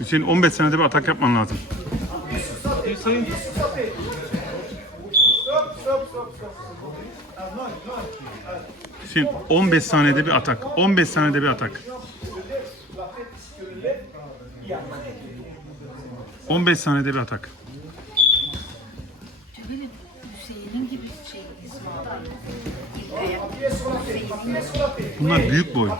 Hüseyin 15 senede bir atak yapman lazım. Hüseyin 15 saniyede bir atak. 15 saniyede bir atak. 15 saniyede bir atak. Bunlar büyük boy.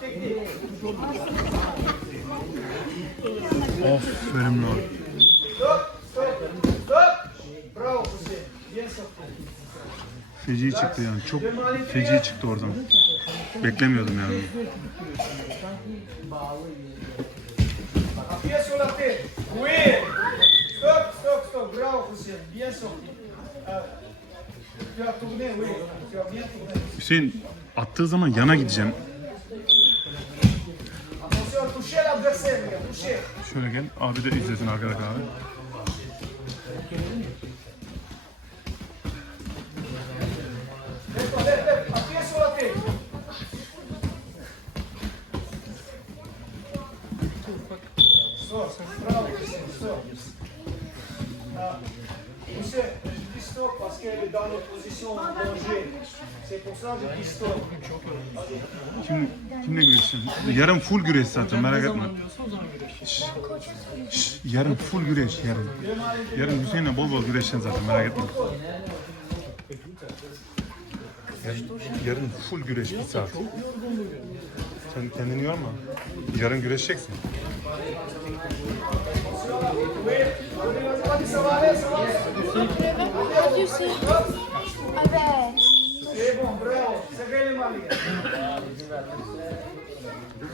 Technique. Aferin lan. Stop, stop, stop. Bravo, Hussein. Bien sorti. Feci çıktı yani. Çok feci çıktı oradan. Beklemiyordum yani. Bien. Hüseyin attığı zaman yana gideceğim. Şöyle gel. Abi de izlesin arkadaş abi. 100. Bravo Кристин, 100. Monsieur, je dis stop parce qu'elle est dans les positions de danger. C'est pour ça que je dis stop. Şimdi, kimle güreşsin? Yarın full güreş zaten merak etme. Şşş, şşş, yarın full güreş yarın. Yarın Hüseyin'le bol bol güreşeceksin zaten merak etme. Yarın, yarın full güreş bir saat. Sen kendini yorma. Yarın güreşeceksin. Thank you, bro. It's a really.